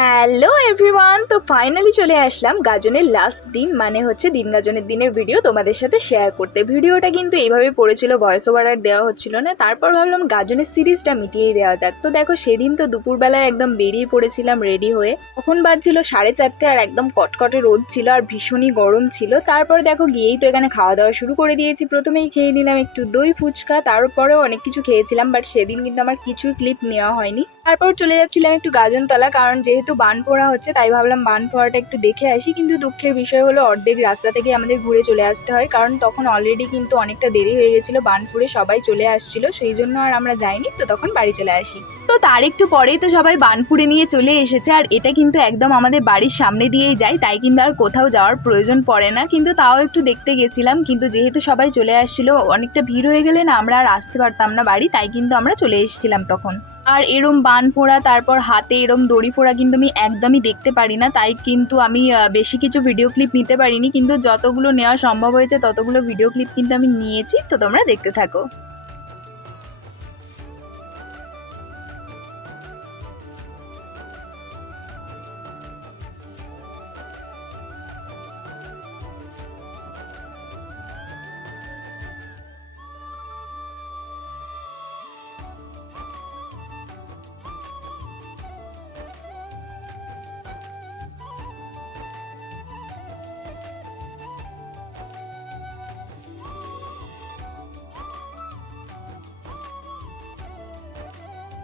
Hello everyone, তো finally চলে আসলাম গাজনের last দিন, মানে হচ্ছে দিন গাজনের দিনের ভিডিও তোমাদের সাথে শেয়ার করতে। ভিডিওটা কিন্তু এইভাবে পড়েছিল, ভয়েস ওভার আর দেওয়া হচ্ছিল না। তারপর ভাবলাম গাজনের সিরিজটা মিটিয়েই দেওয়া যাক। তো দেখো, সেদিন তো দুপুরবেলায় একদম বেরিয়ে পড়েছিলাম রেডি হয়ে। তখন বাজছিল 4:30 আর একদম কটকটে রোদ ছিল আর ভীষণই গরম ছিল। তারপর দেখো গিয়েই তো এখানে খাওয়া দাওয়া শুরু করে দিয়েছি। প্রথমেই খেয়ে নিলাম একটু দই ফুচকা, তারপরেও অনেক কিছু খেয়েছিলাম, বাট সেদিন কিন্তু আমার কিছুই ক্লিপ নেওয়া হয়নি। তারপর চলে যাচ্ছিলাম একটু গাজনতলা, কারণ যেহেতু বান পোড়া হচ্ছে তাই ভাবলাম বান পোড়াটা একটু দেখে আসি। কিন্তু দুঃখের বিষয় হলো অর্ধেক রাস্তা থেকে আমাদের ঘুরে চলে আসতে হয়, কারণ তখন অলরেডি কিন্তু অনেকটা দেরি হয়ে গেছিলো, বান ফুড়ে সবাই চলে আসছিল, সেই জন্য আর আমরা যাইনি। তো তখন বাড়ি চলে আসি। তো তার একটু পরেই তো সবাই বানপুরে নিয়ে চলে এসেছে, আর এটা কিন্তু একদম আমাদের বাড়ির সামনে দিয়েই যায়, তাই কিন্তু আর কোথাও যাওয়ার প্রয়োজন পড়ে না। কিন্তু তাও একটু দেখতে গেছিলাম, কিন্তু যেহেতু সবাই চলে আসছিল, অনেকটা ভিড় হয়ে গেলে না আমরা আর আসতে পারতাম না বাড়ি, তাই কিন্তু আমরা চলে এসেছিলাম তখন। আর এরম বান ফোড়া, তারপর হাতে এরম দড়ি ফোড়া কিন্তু আমি একদমই দেখতে পারি না, তাই কিন্তু আমি বেশি কিছু ভিডিও ক্লিপ নিতে পারিনি, কিন্তু যতগুলো নেওয়া সম্ভব হয়েছে ততগুলো ভিডিও ক্লিপ কিন্তু আমি নিয়েছি। তো তোমরা দেখতে থাকো।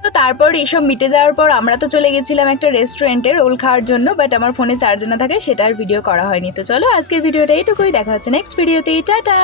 তো তারপর এসব মিটে যাওয়ার পর আমরা তো চলে গেছিলাম একটা রেস্টুরেন্টে রোল খাওয়ার জন্য, বাট আমার ফোনে চার্জ না থাকে, সেটা আর ভিডিও করা হয়নি। তো চলো আজকের ভিডিওটা এইটুকুই, দেখা হচ্ছে নেক্সট ভিডিওতে। টাটা।